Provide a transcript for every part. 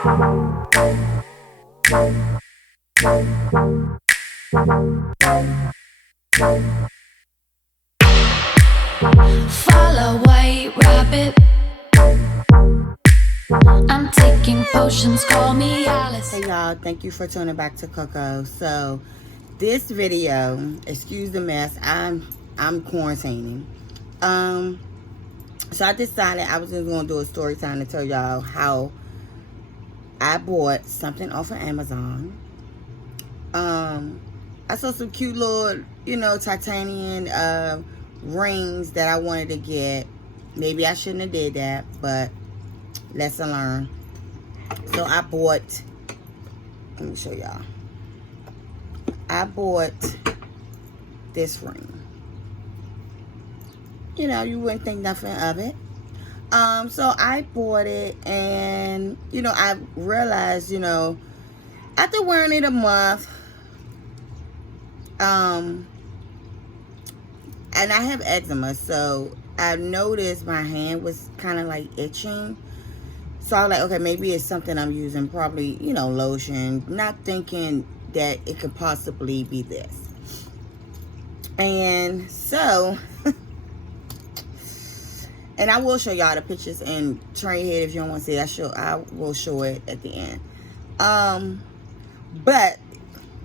Follow white rabbit. I'm taking potions, call me Alice. Hey y'all, thank you for tuning back to Cocoebb. So this video, excuse the mess, I'm quarantining. So I decided I was just gonna do a story time to tell y'all how I bought something off of Amazon. I saw some cute little, titanium rings that I wanted to get. Maybe I shouldn't have did that, but lesson learned. So I bought, let me show y'all. I bought this ring. You wouldn't think nothing of it. So I bought it, and I realized, after wearing it a month, and I have eczema, so I noticed my hand was kind of like itching. So I was like, okay, maybe it's something I'm using, probably, lotion, not thinking that it could possibly be this. And so, and I will show y'all the pictures, and turn your head if you don't want to see it. I will show it at the end. But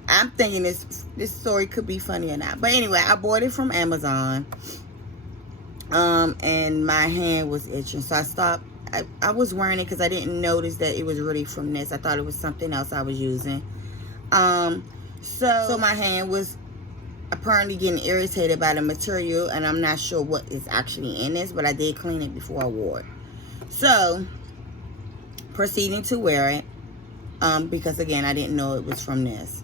I'm thinking this story could be funny or not. But anyway, I bought it from Amazon. And my hand was itching, so I stopped. I was wearing it because I didn't notice that it was really from this. I thought it was something else I was using. So my hand was apparently getting irritated by the material, and I'm not sure what is actually in this, but I did clean it before I wore it. So proceeding to wear it, because again, I didn't know it was from this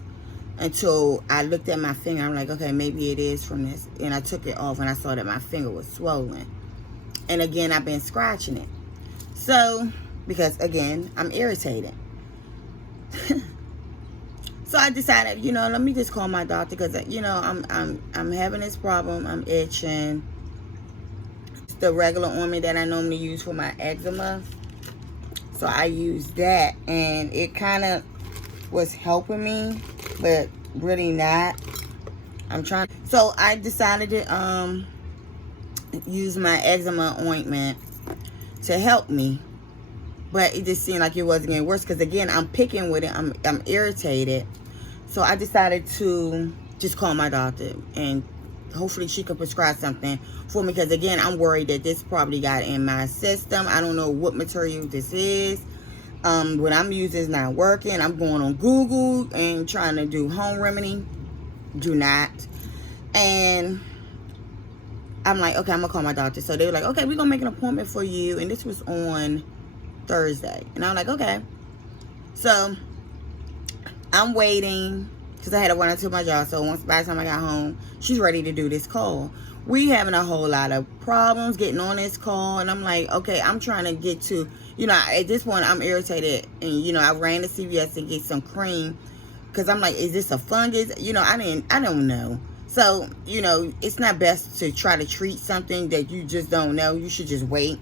until I looked at my finger. I'm like, okay, maybe it is from this. And I took it off, and I saw that my finger was swollen. And again, I've been scratching it. So, because again, I'm irritated. So I decided, let me just call my doctor, because I'm having this problem. I'm itching. It's the regular ointment that I normally use for my eczema. So I used that, and it kind of was helping me, but really not. So I decided to use my eczema ointment to help me, but it just seemed like it wasn't getting worse, because again, I'm picking with it. I'm irritated. So I decided to just call my doctor, and hopefully she could prescribe something for me, because again, I'm worried that this probably got in my system. I don't know what material this is. What I'm using is not working. I'm going on Google and trying to do home remedy. Do not. And I'm like, okay, I'm gonna call my doctor. So they were like, okay, we're gonna make an appointment for you. And this was on Thursday. And I'm like, okay. So I'm waiting, because I had to run into my job. So by the time I got home, she's ready to do this call. We having a whole lot of problems getting on this call. And I'm like, okay, I'm trying to get to, at this point, I'm irritated. And, I ran to CVS to get some cream, because I'm like, is this a fungus? I don't know. So, it's not best to try to treat something that you just don't know. You should just wait.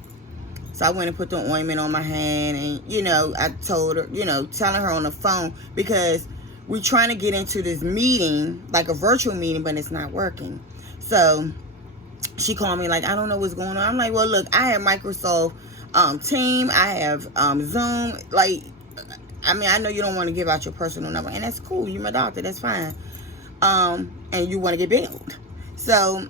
So I went and put the ointment on my hand, and, I told her, telling her on the phone, because we're trying to get into this meeting, like a virtual meeting, but it's not working. So she called me like, I don't know what's going on. I'm like, well, look, I have Microsoft Team. I have Zoom. Like, I know you don't want to give out your personal number, and that's cool. You're my doctor. That's fine. And you want to get billed. So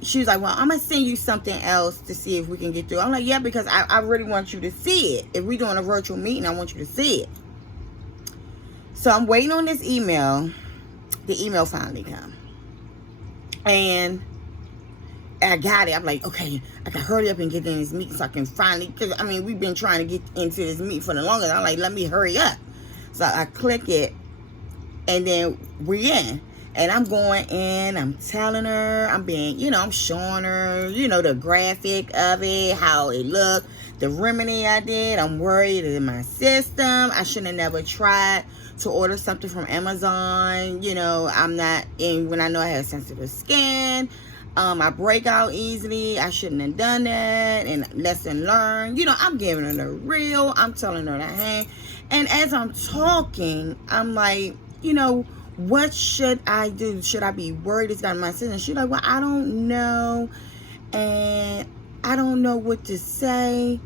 she was like, well, I'm going to send you something else to see if we can get through. I'm like, yeah, because I really want you to see it. If we're doing a virtual meeting, I want you to see it. So I'm waiting on this email. The email finally come. And I got it. I'm like, okay, I can hurry up and get in this meeting so I can finally, because, we've been trying to get into this meeting for the longest. I'm like, let me hurry up. So I click it, and then we're in. And I'm going in, I'm telling her, I'm being, I'm showing her, the graphic of it, how it looked, the remedy I did. I'm worried it's in my system. I should have never tried to order something from Amazon. I'm not in, when I know I have sensitive skin. I break out easily. I shouldn't have done that. And lesson learned. You know, I'm giving her the real. I'm telling her to hang. And as I'm talking, I'm like, you know, what should I do? Should I be worried it's got my sister? She's like, well, I don't know. And I don't know what to say.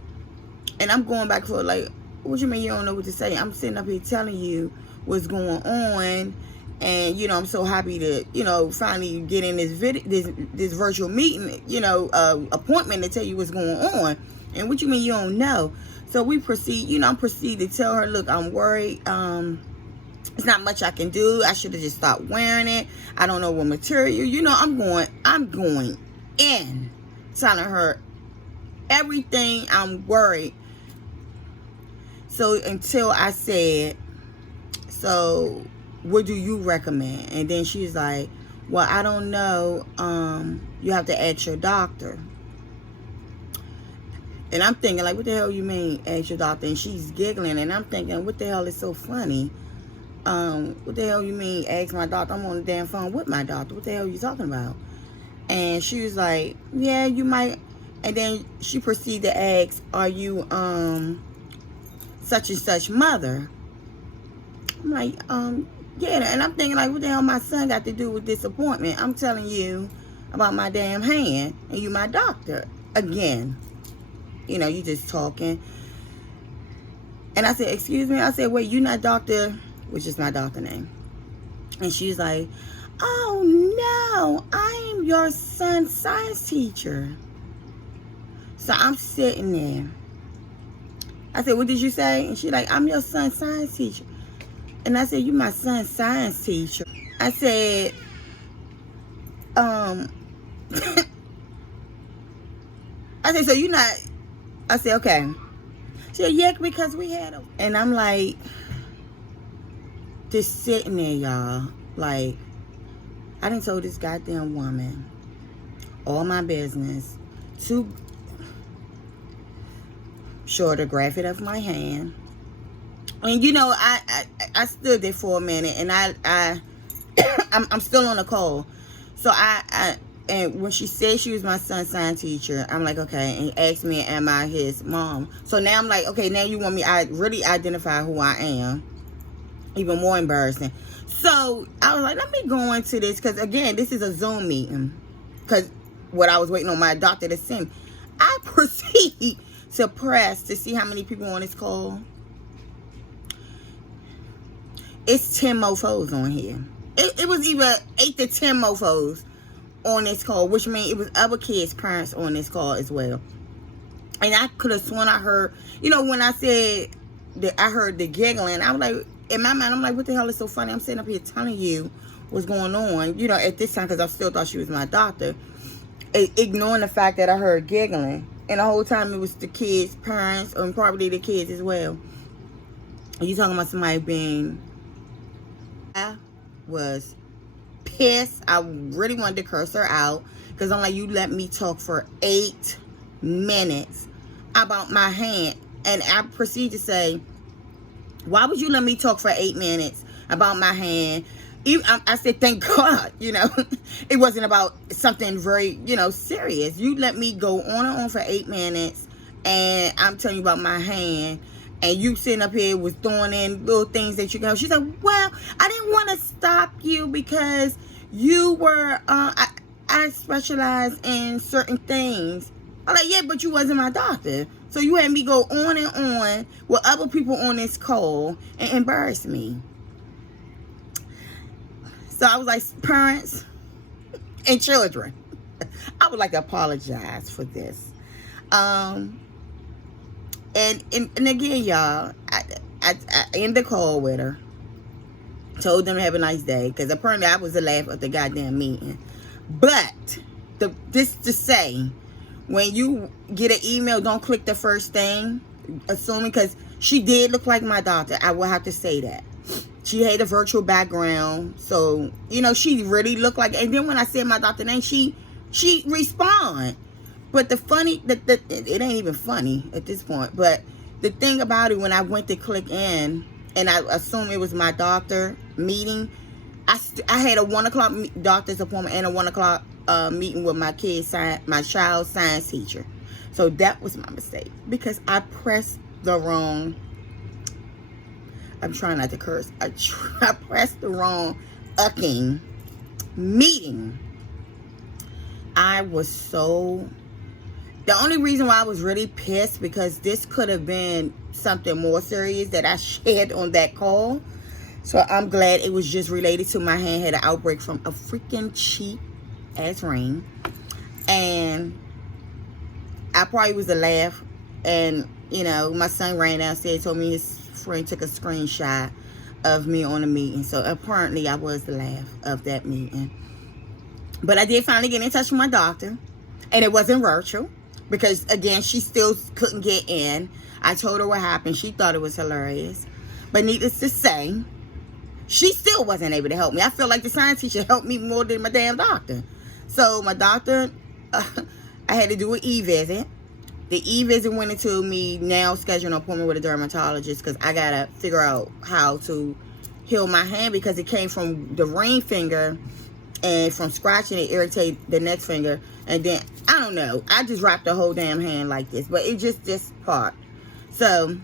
And I'm going back for like, what you mean you don't know what to say? I'm sitting up here telling you what's going on. And, you know, I'm so happy to, you know, finally get in this virtual meeting, you know, appointment to tell you what's going on. And what you mean you don't know? So we proceed, you know, I'm proceeding to tell her, look, I'm worried. It's not much I can do. I should have just stopped wearing it. I don't know what material. You know, I'm going in, telling her everything. I'm worried. So until I said, so what do you recommend? And then she's like, well, I don't know. You have to ask your doctor. And I'm thinking, like, what the hell you mean, ask your doctor? And she's giggling, and I'm thinking, what the hell is so funny? What the hell you mean, ask my doctor? I'm on the damn phone with my doctor. What the hell are you talking about? And she was like, yeah, you might. And then she proceeded to ask, are you, such and such mother? I'm like, yeah. And I'm thinking, like, what the hell my son got to do with this appointment? I'm telling you about my damn hand, and you my doctor. Again, you know, you just talking. And I said, excuse me? I said, wait, you not Dr., which is my doctor name. And she's like, oh, no, I am your son's science teacher. So I'm sitting there. I said, what did you say? And she's like, I'm your son's science teacher. And I said, you my son's science teacher. I said, I said, so you not, I said, okay. She said, yeah, because we had a, and I'm like, just sitting there, y'all. Like, I done told this goddamn woman all my business to show her the graphic of my hand. And you know, I stood there for a minute, and I'm still on the call. So and when she said she was my son's science teacher, I'm like, okay, and asked me, am I his mom? So now I'm like, okay, now you want me, I really identify who I am. Even more embarrassing. So I was like, let me go into this, because again, this is a Zoom meeting. Because what I was waiting on my doctor to send. I proceed to press to see how many people on this call. It's 10 mofos on here. It was either 8 to 10 mofos on this call, which means it was other kids' parents on this call as well. And I could have sworn I heard, you know, when I said that I heard the giggling, I was like, in my mind, I'm like, what the hell is so funny? I'm sitting up here telling you what's going on, you know, at this time, because I still thought she was my doctor, ignoring the fact that I heard giggling. And the whole time it was the kids' parents, and probably the kids as well. You talking about somebody being... I was pissed. I really wanted to curse her out, because I'm like, you let me talk for 8 minutes about my hand. And I proceed to say, why would you let me talk for 8 minutes about my hand? I said, thank God, you know, it wasn't about something very, you know, serious. You let me go on and on for 8 minutes, and I'm telling you about my hand, and you sitting up here was throwing in little things that you go. She said, well, I didn't want to stop you because you were, I specialize in certain things. I'm like, yeah, but you wasn't my doctor. So you had me go on and on with other people on this call and embarrass me. So I was like, parents and children, I would like to apologize for this. And again, y'all, I ended the call with her. Told them to have a nice day, because apparently I was the laugh of the goddamn meeting. But this to say, when you get an email, don't click the first thing, assuming, because she did look like my doctor. I will have to say that. She had a virtual background, so, you know, she really looked like, and then when I said my doctor name, she respond. But the funny, it ain't even funny at this point, but the thing about it, when I went to click in, and I assumed it was my doctor meeting, I had a 1 o'clock doctor's appointment and a 1 o'clock meeting with my child's science teacher. So that was my mistake because I pressed the wrong. I'm trying not to curse. I pressed the wrong meeting. I was so. The only reason why I was really pissed because this could have been something more serious that I shared on that call. So I'm glad it was just related to my hand had an outbreak from a freaking cheap ass ring. And I probably was a laugh. And, you know, my son ran downstairs, told me his friend took a screenshot of me on the meeting. So apparently I was the laugh of that meeting. But I did finally get in touch with my doctor. And it wasn't virtual. Because, again, she still couldn't get in. I told her what happened. She thought it was hilarious. But needless to say, she still wasn't able to help me. I feel like the science teacher helped me more than my damn doctor. So my doctor, I had to do an e-visit. The e-visit went into me now scheduling an appointment with a dermatologist because I got to figure out how to heal my hand because it came from the ring finger and from scratching it irritated the next finger. And then, I don't know, I just wrapped the whole damn hand like this. But it's just this part. So,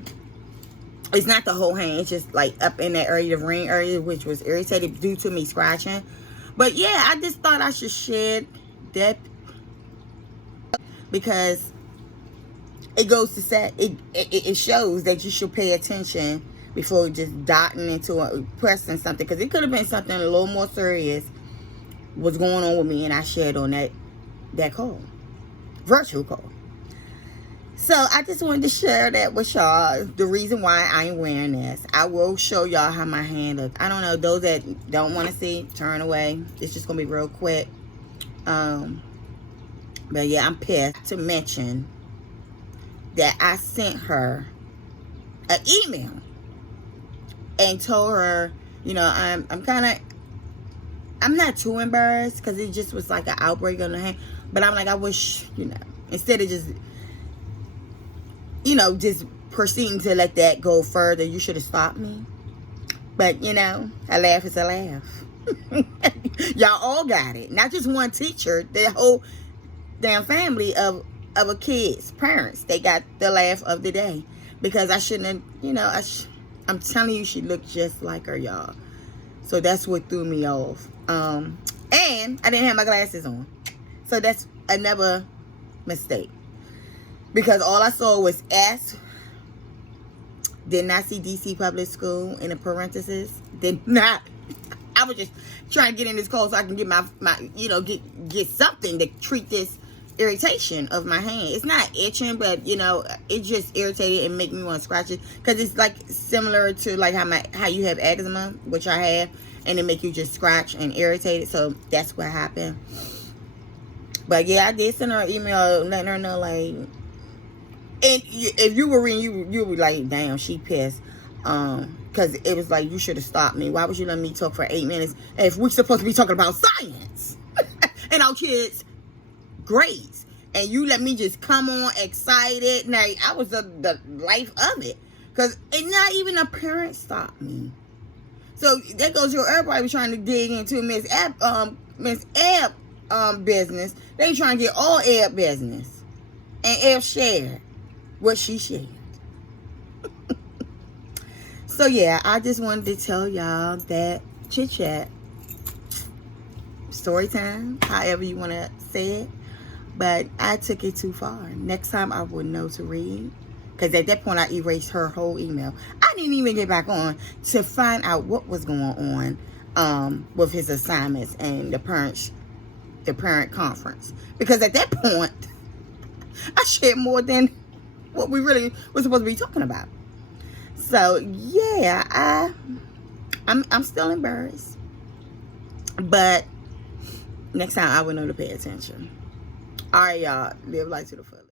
it's not the whole hand. It's just like up in that area, the ring area, which was irritated due to me scratching. But yeah, I just thought I should share that because it goes to say, it shows that you should pay attention before just dotting into pressing something. Because it could have been something a little more serious was going on with me and I shared on that call, virtual call. So I just wanted to share that with y'all. The reason why I ain't wearing this. I will show y'all how my hand looks. I don't know, those that don't want to see, turn away. It's just gonna be real quick. But yeah, I'm pissed to mention that I sent her an email and told her, you know, I'm not too embarrassed because it just was like an outbreak on the hand. But I'm like, I wish, you know, instead of just, you know, just proceeding to let that go further, you should have stopped me. But, you know, a laugh is a laugh. Y'all all got it. Not just one teacher, the whole damn family of a kid's parents. They got the laugh of the day. Because I shouldn't have, you know, I'm telling you, she looked just like her, y'all. So that's what threw me off. And I didn't have my glasses on. So that's another mistake. Because all I saw was S. Did not see DC Public School in the parentheses. Did not. I was just trying to get in this call so I can get my you know, get something to treat this irritation of my hand. It's not itching, but, you know, it just irritated and make me want to scratch it. Because it's like similar to like how you have eczema, which I have. And it make you just scratch and irritate it. So that's what happened. But yeah, I did send her an email letting her know, like, and if you were reading, you would be like, damn, she pissed. Because it was like, you should have stopped me. Why would you let me talk for 8 minutes if we're supposed to be talking about science and our kids' grades? And you let me just come on excited. Now, I was the life of it. Because not even a parent stopped me. So that goes to everybody was trying to dig into Miss Ebb business. They trying to get all Ebb business. And Ebb shared what she shared. So yeah, I just wanted to tell y'all that chit chat, story time, however you want to say it. But I took it too far. Next time I would know to read. Because at that point I erased her whole email. I didn't even get back on to find out what was going on with his assignments and the parent conference. Because at that point, I shared more than what we really were supposed to be talking about. So yeah, I'm still embarrassed. But next time I will know to pay attention. All right, y'all. Live life to the fullest.